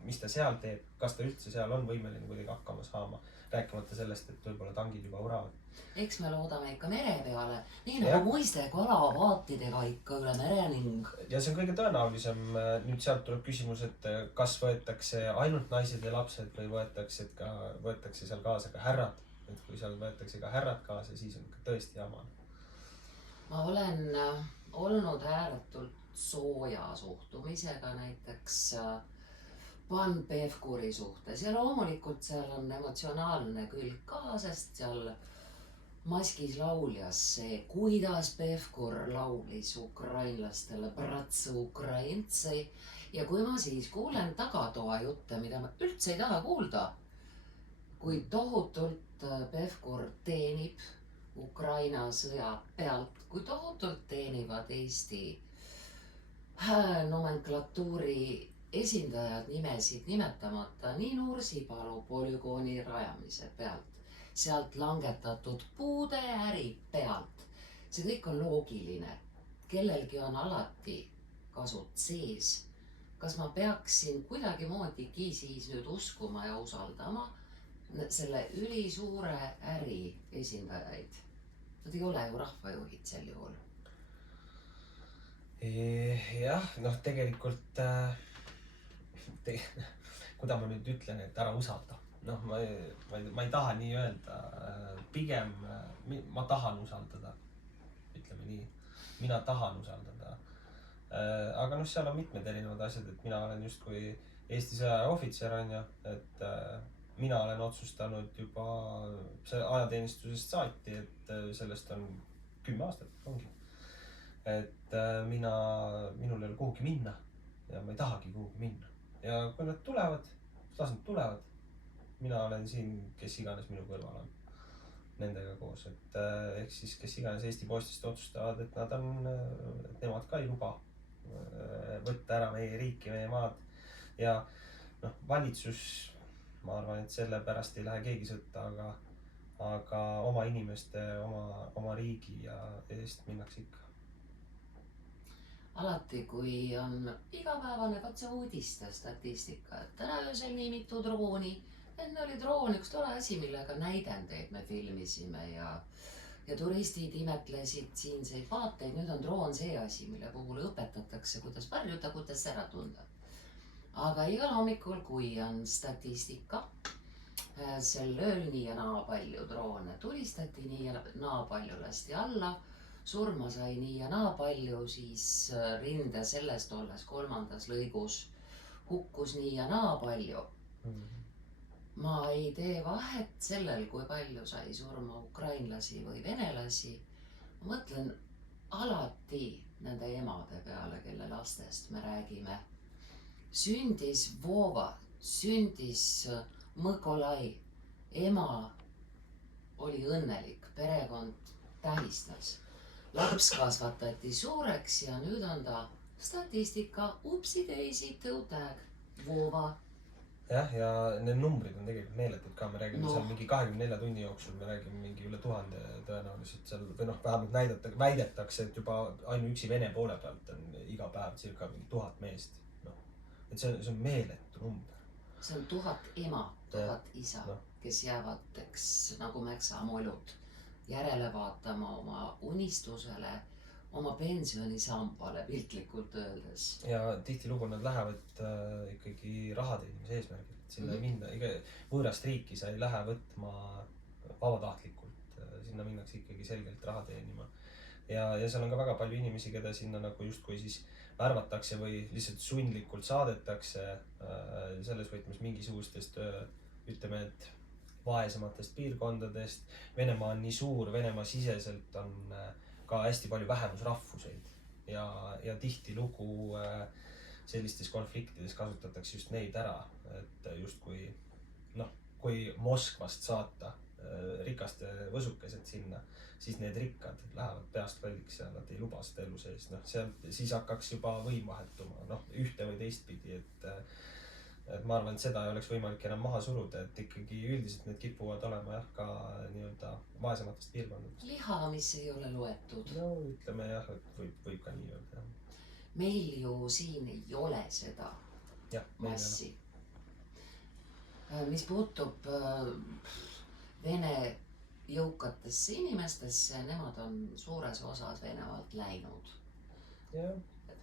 mis ta seal teeb, kas ta üldse seal on võimeline kuidagi hakkama saama, rääkimata sellest, et võib-olla tangid juba uravad. Eks me loodame ikka mere peale, nii nagu muiste kalavaatidega ikka üle mere ning... Ja see on kõige tõenäolisem. Nüüd sealt tuleb küsimus, et kas võetakse ainult naised ja lapsed või võetakse seal kaasa ka härrad. Et kui seal võetakse ka härrad kaasa, siis on tõesti jama. Ma olen olnud ääretult sooja suhtumisega näiteks Pan Pevkuri suhtes ja loomulikult seal on emotsionaalne külg ka, sest seal Maskis lauljas see, kuidas Pevkur laulis ukrainlastele Bratse Ukraintsi ja kui ma siis kuulen tagatoa jutte, mida ma üldse ei taha kuulda, kui tohutult Pevkur teenib Ukraina sõja pealt, kui tohutult teenivad Eesti nomenklatuuri esindajad nimesid nimetamata nii Nursipalu polügooni rajamise pealt, sealt langetatud puude äri pealt. See kõik on loogiline. Kellelgi on alati kasut sees. Kas ma peaksin kuidagimoodigi siis nüüd uskuma ja usaldama selle ülisuure äri esindajaid? Nad ei ole ju rahvajuhid sel juhul. Jah, noh tegelikult kuida ma nüüd ütlen, et ära usalda. Noh, ma ei taha nii öelda, pigem ma tahan usaldada, ütleme nii, mina tahan usaldada. Aga noh, seal on mitmed erinevad asjad, et mina olen justkui Eesti sõjaväe ohvitser on ju, et mina olen otsustanud juba ajateenistusest saati, et sellest on 10 aastat ongi. Et minul ei ole kuhugi minna ja ma ei tahagi kuhugi minna. Ja kui nad tulevad, las nad tulevad. Mina olen siin, kes iganes minu kõrval on nendega koos, et ehk siis kes iganes Eesti postist otsustavad, et nemad ka ei luba võtta ära meie riiki, meie maad ja noh, valitsus, ma arvan, et selle pärast ei lähe keegi sõtta, aga oma inimeste, oma riigi ja eest minnakse ikka. Alati, kui on igapäevane katse uudiste statistika, et täna öösel nii mitu drooni. Enne oli droon üks tore asi, millega näidendeid me filmisime ja turistid imetlesid siinseid vaateid. Nüüd on droon see asi, mille puhul õpetatakse, kuidas varjuda, kuidas ära tunda. Aga igal hommikul, kui on statistika, sel ööl nii ja naa palju droone tulistati, nii ja naa palju lasti alla, surma sai nii ja naa palju, siis rinde sellest olles 3. lõigus hukkus nii ja naa palju. ma ei tee vahet sellel, kui palju sai surma ukrainlasi või venelasi. Ma mõtlen alati nende emade peale, kelle lastest me räägime. Sündis Vova, sündis Mõkolai. Ema oli õnnelik, perekond tähistas. Laps kasvatati suureks ja nüüd on ta statistika, upsi-daisy, tõutag, Vova. Jah, ja need numbrid on tegelikult meeletud ka, me räägime No. seal mingi 24 tunni jooksul, me räägime mingi üle 1000 tõenäoliselt seal, või noh, vähemalt väidetakse, et juba ainuüksi Vene poole pealt on iga päev circa mingi 1000 meest. Noh, et see on meeletu number. See on 1000 ema, 1000 isa, No. kes jäävad, eks nagu meksamolud, järele vaatama oma unistusele, oma pensionisambale piltlikult öeldes. Ja tihtilugu nad lähevad ikkagi raha teenimise eesmärgil. Sinna ei minna, võõrast riiki sa ei lähe võtma vabatahtlikult. Sinna minnakse ikkagi selgelt raha teenima. Ja seal on ka väga palju inimesi, keda sinna nagu justkui siis värvatakse või lihtsalt sundlikult saadetakse selles võtmes mingisugustest, ütleme, et vaesematest piirkondadest. Venemaa on nii suur, Venemaa siseselt on ka hästi palju vähemusrahvuseid ja tihtilugu sellistes konfliktides kasutatakse just neid ära, et justkui noh, kui Moskvast saata rikaste võsukesed sinna, siis need rikkad lähevad peast lolliks ja nad ei luba seda elu sees. Noh, siis hakkaks juba võim vahetuma, noh, ühte või teistpidi, et ma arvan, et seda ei oleks võimalik enam maha suruda, et ikkagi üldiselt need kipuvad olema jah, ka nii-öelda vaesematest piirkondadest. Liha, mis ei ole loetud. No ütleme jah, et võib ka nii öelda. Meil ju siin ei ole seda massi. Mis puutub Vene jõukatesse inimestesse, nemad on suures osas Venemaalt läinud.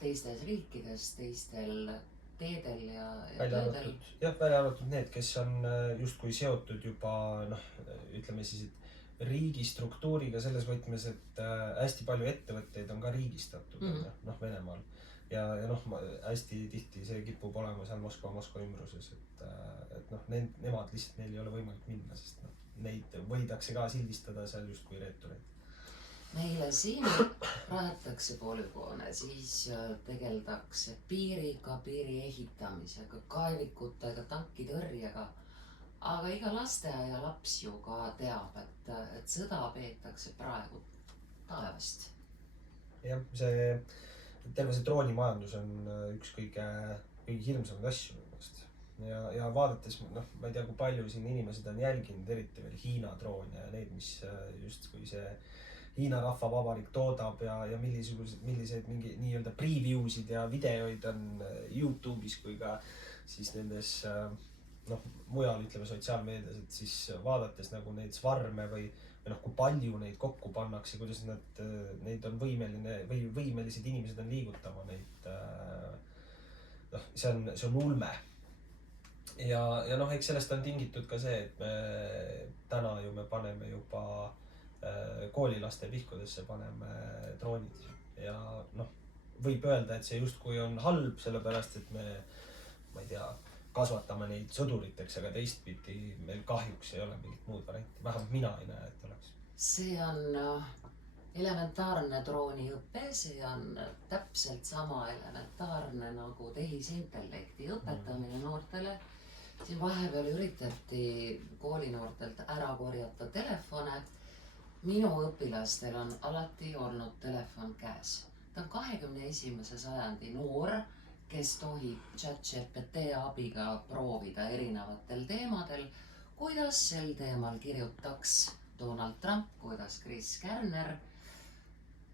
Teistes riikides, teistel teedel ja töödel. Välja arvatud need, kes on justkui seotud juba, noh, ütleme siis, et riigistruktuuriga selles võtmes, et hästi palju ettevõtteid on ka riigistatud, noh, Venemaal. Ja noh, hästi tihti see kipub olema seal Moskva ümbruses, et noh, nemad lihtsalt neil ei ole võimalik minna, sest noh, neid võidakse ka sildistada seal justkui reetureid. Meile siin rajatakse polügoone, siis tegeldakse piiriga, piiri ehitamisega, kaevikutega, tankitõrjega. Aga iga lasteaia laps ju ka teab, et sõda peetakse praegu taevast. Jah, terve see droonimajandus on üks kõige hirmsamaid asju minu meelest. Ja vaadates, noh, ma ei tea, kui palju siin inimesed on jälginud, eriti veel Hiina droone ja neid, mis just kui see Hiina Rahvavabariik toodab ja milliseid mingi nii-öelda previewsid ja videoid on YouTube'is kui ka siis nendes noh, mujal ütleme sotsiaalmeedias, et siis vaadates nagu neid svarme või noh, kui palju neid kokku pannakse, kuidas neid on võimelised inimesed on liigutama neid, noh, see on ulme. Ja noh, eks sellest on tingitud ka see, et täna ju me paneme juba koolilaste pihkudesse paneme droonid ja noh, võib öelda, et see justkui on halb, sellepärast et ma ei tea, kasvatame neid sõduriteks, aga teistpidi meil kahjuks ei ole mingit muud varianti, vähemalt mina ei näe, et oleks. See on elementaarne drooniõpe, see on täpselt sama elementaarne nagu tehisintellekti õpetamine noortele. Siin vahepeal üritati koolinoortelt ära korjata telefone. Minu õpilastel on alati olnud telefon käes. Ta on 21. sajandi noor, kes tohib ChatGPT abiga proovida erinevatel teemadel, kuidas sel teemal kirjutaks Donald Trump, kuidas Chris Kärner.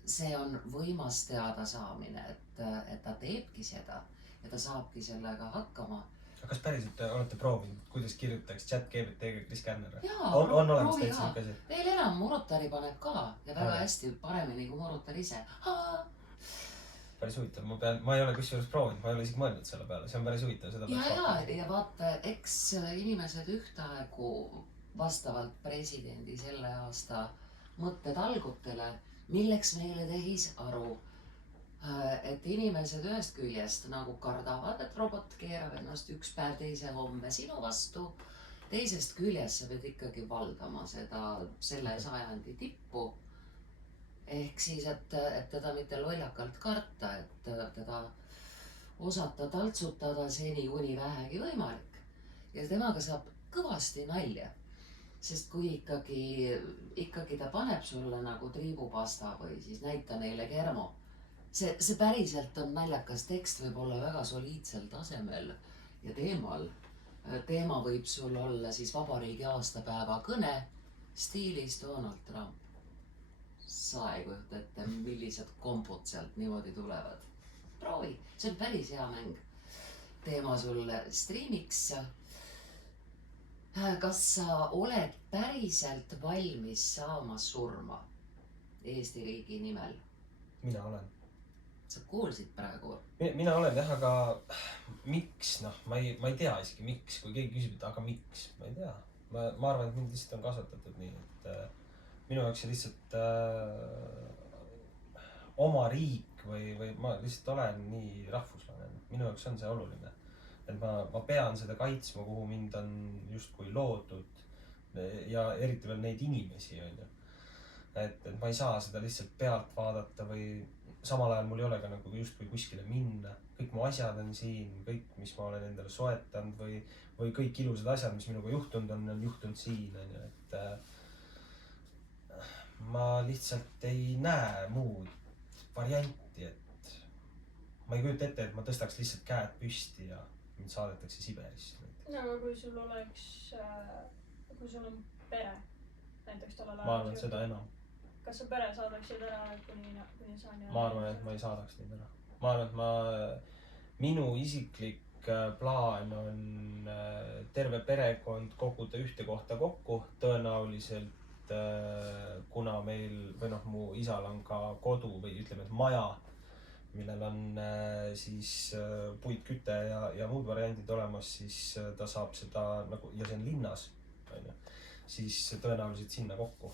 See on võimas teadasaamine, et ta teebki seda ja ta saabki sellega hakkama. Kas päriselt olete proovinud, kuidas kirjutaks ChatGPT-ga Chris Kärner? Jaa, on olemas täitsa niisugune asi? Veel enam, Murutari paneb ka ja väga hästi paremini kui Murutar ise. Päris huvitav, ma ei ole kusjuures proovinud, ma ei ole isegi mõelnud selle peale, see on päris huvitav seda. Ja vaata, eks inimesed ühtaegu vastavalt presidendi selle aasta mõttetalgutele, milleks meile tehis aru, et inimesed ühest küljest nagu kardavad, et robot keerab ennast üks päev teise homme sinu vastu. teisest küljest sa pead ikkagi valdama selle sajandi tippu. Ehk siis, et teda mitte lollakalt karta, et teda osata taltsutada seni kuni vähegi võimalik. Ja temaga saab kõvasti nalja. Sest kui ikkagi ta paneb sulle nagu triibupasta või siis näita neile Germo. See päriselt on naljakas tekst, võib olla väga soliidsel tasemel ja teemal. Teema võib sul olla siis vabariigi aastapäeva kõne stiilis Donald Trump. Sa ei kujuta ette, millised kompud sealt niimoodi tulevad. Proovi, see on päris hea mäng. Teema sulle striimiks. Kas sa oled päriselt valmis saama surma Eesti riigi nimel? Mina olen. Sa kuulsid praegu? Mina olen jah, aga miks? Ma ei tea isegi miks, kui keegi küsib, et aga miks? Ma ei tea. Ma arvan, et mind lihtsalt on kasvatatud nii, et minu jaoks see lihtsalt oma riik või ma lihtsalt olen nii rahvuslane. Minu jaoks on see oluline. Et ma pean seda kaitsma, kuhu mind on justkui loodud ja eriti veel neid inimesi, on ju. Et ma ei saa seda lihtsalt pealt vaadata või samal ajal mul ei ole ka nagu justkui kuskile minna. Kõik mu asjad on siin, kõik, mis ma olen endale soetanud või kõik ilusad asjad, mis minuga juhtunud on juhtunud siin, on ju. Et ma lihtsalt ei näe muud varianti, et ma ei kujuta ette, et ma tõstaks lihtsalt käed püsti ja mind saadetakse Siberisse. No, aga kui sul oleks, kui sul on pere, näiteks tollel ajal. Ma arvan, et seda enam. Kas sa pere saadaksid ära, kuni sa nii? Ma arvan, et ma ei saadaks neid ära. Ma arvan, et minu isiklik plaan on terve perekond koguda ühte kohta kokku. Tõenäoliselt, kuna meil, või mu isal on ka kodu või ütleme, et maja, millel on siis puitküte ja muud variandid olemas, siis ta saab seda, ja see on linnas, siis tõenäoliselt sinna kokku.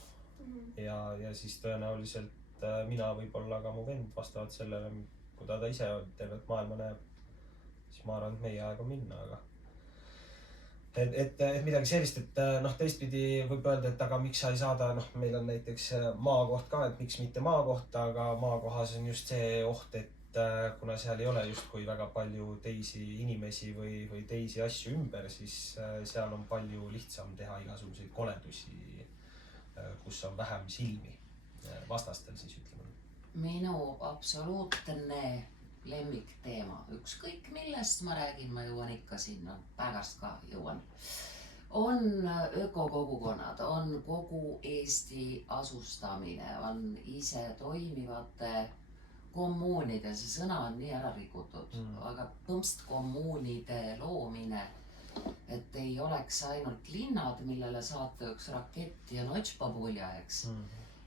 Ja siis tõenäoliselt mina võib-olla ka mu vend vastavalt sellele, kui ta ise tervet maailma näeb, siis ma arvan, et meie aeg on minna, aga et midagi sellist, et teistpidi võib öelda, et aga miks sa ei saada, meil on näiteks maakoht ka, et miks mitte maakohta, aga maakohas on just see oht, et kuna seal ei ole justkui väga palju teisi inimesi või teisi asju ümber, siis seal on palju lihtsam teha igasuguseid koledusi, kus on vähem silmi vastastel, siis ütleme. Minu absoluutne lemmikteema, ükskõik millest ma räägin, ma jõuan ikka sinna, päevast ka jõuan, on ökokogukonnad, on kogu Eesti asustamine, on ise toimivate kommuunide, see sõna on nii ära rikutud, aga põmstkommuunide loomine, et ei oleks ainult linnad, millele saata üks rakett ja notšpapulja, eks,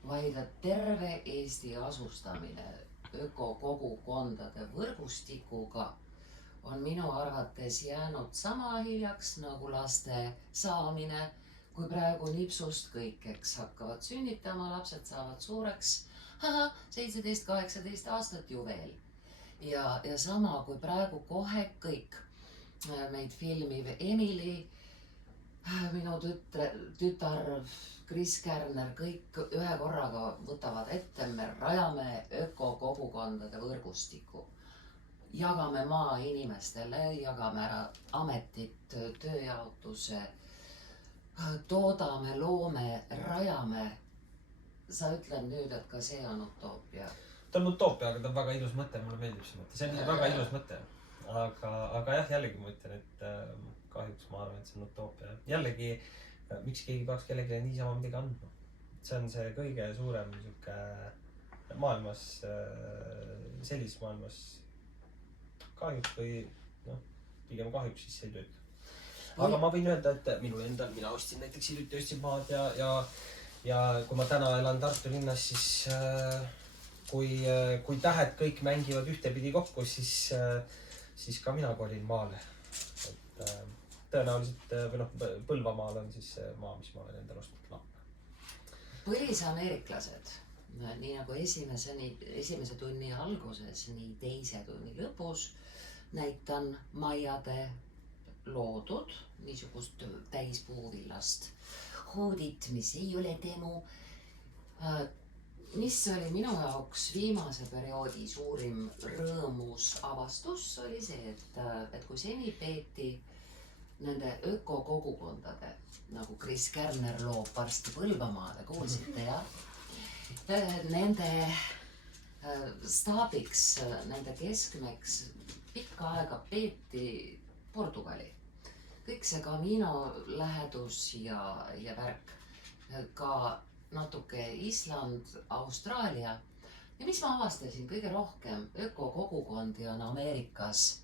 vaid et terve Eesti asustamine ökokogukondade võrgustikuga on minu arvates jäänud sama hiljaks nagu laste saamine, kui praegu nipsust kõik, eks, hakkavad sünnitama, lapsed saavad suureks, 17-18 aastat ju veel. Ja sama, kui praegu kohe kõik meid filmiv Emily, minu tütar Kris Kärner, kõik ühe korraga võtavad ette, me rajame ökokogukondade võrgustiku. Jagame maa inimestele, jagame ära ametit, tööjaotuse, toodame, loome, rajame. Sa ütled nüüd, et ka see on utoopia. Ta on utoopia, aga ta on väga ilus mõte, mulle meeldib see mõte. See on väga ilus mõte. Aga jah, jällegi ma ütlen, et kahjuks ma arvan, et see on utoopia. Jällegi, miks keegi peaks kellelegi niisama midagi andma. See on see kõige suurem niisugune maailmas, sellises maailmas kahjuks või pigem kahjuks siis ei tööta. Aga ma võin öelda, et minu endal, mina ostsin näiteks hiljuti ostsin maad ja kui ma täna elan Tartu linnas, siis kui tähed kõik mängivad ühtepidi kokku, siis ka mina kolin maale. Tõenäoliselt Põlvamaal on siis see maa, mis ma olen endale ostnud Lappe. Põlisameeriklased, nii nagu esimese tunni alguses, nii teise tunni lõpus näitan maiade loodud niisugust täispuuvillast hoodit, mis ei ole demo. Mis oli minu jaoks viimase perioodi suurim rõõmus avastus, oli see, et kui seni peeti nende ökokogukondade, nagu Kris Kärner loob Varsti Põlvamaale, kuulsite jah? Nende staabiks, nende keskmeks pikka aega peeti Portugali. Kõik see Camino lähedus ja värk, ka natuke Island, Austraalia. Ja mis ma avastasin kõige rohkem, ökokogukondi on Ameerikas,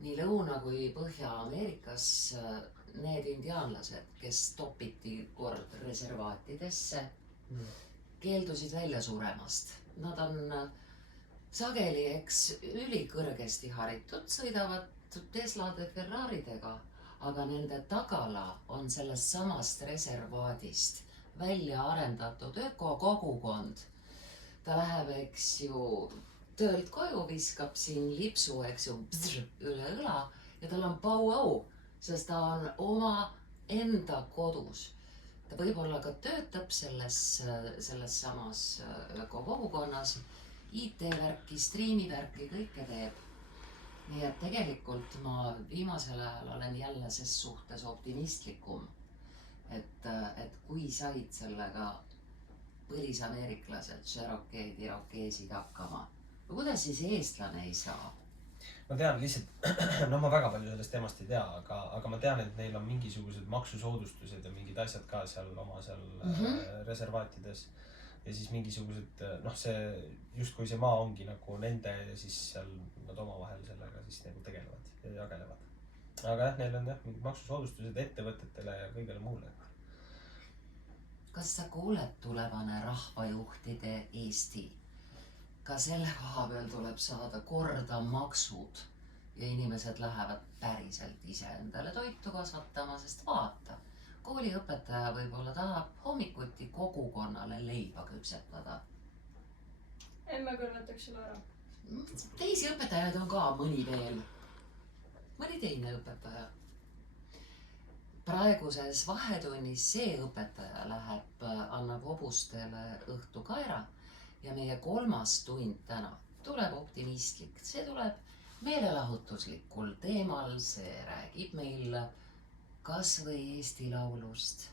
nii Lõuna- kui Põhja-Ameerikas need indiaanlased, kes topiti kord reservaatidesse, keeldusid välja suremast. Nad on sageli, eks, ülikõrgesti haritud, sõidavad Teslade Ferraridega, aga nende tagala on sellest samast reservaadist välja arendatud ökokogukond. Ta läheb, eks ju, töölt koju, viskab siin lipsu, eks ju, üle õla ja tal on pau-au, sest ta on oma enda kodus. Ta võib-olla ka töötab selles samas ökokogukonnas, IT-värki, striimivärki, kõike teeb. Nii et tegelikult ma viimasel ajal olen jälle ses suhtes optimistlikum, et kui said sellega põlisameeriklased, Cherokeed, Irokeesid hakkama. No kuidas siis eestlane ei saa? Ma tean lihtsalt, no ma väga palju sellest teemast ei tea, aga ma tean, et neil on mingisugused maksusoodustused ja mingid asjad ka seal oma reservaatides. Ja siis mingisugused, see justkui see maa ongi nagu nende ja siis seal nad omavahel sellega siis nagu tegelevad ja jagelevad. Aga jah, neil on mingid maksusoodustused ettevõtetele ja kõigele muule. Kas sa kuuled, tulevane rahvajuhtide Eesti? Ka selle koha peal tuleb saada korda maksud ja inimesed lähevad päriselt ise endale toitu kasvatama, sest vaata, kooliõpetaja võib-olla tahab hommikuti kogukonnale leiba küpsetada. Emme kõrvetaks selle ära. Teisi õpetajaid on ka mõni veel. Mõni teine õpetaja. Praeguses vahetunnis see õpetaja läheb, annab hobustele õhtu kaera ja meie 3. tund täna tuleb optimistlik. See tuleb meelelahutuslikul teemal, see räägib meil kas või Eesti Laulust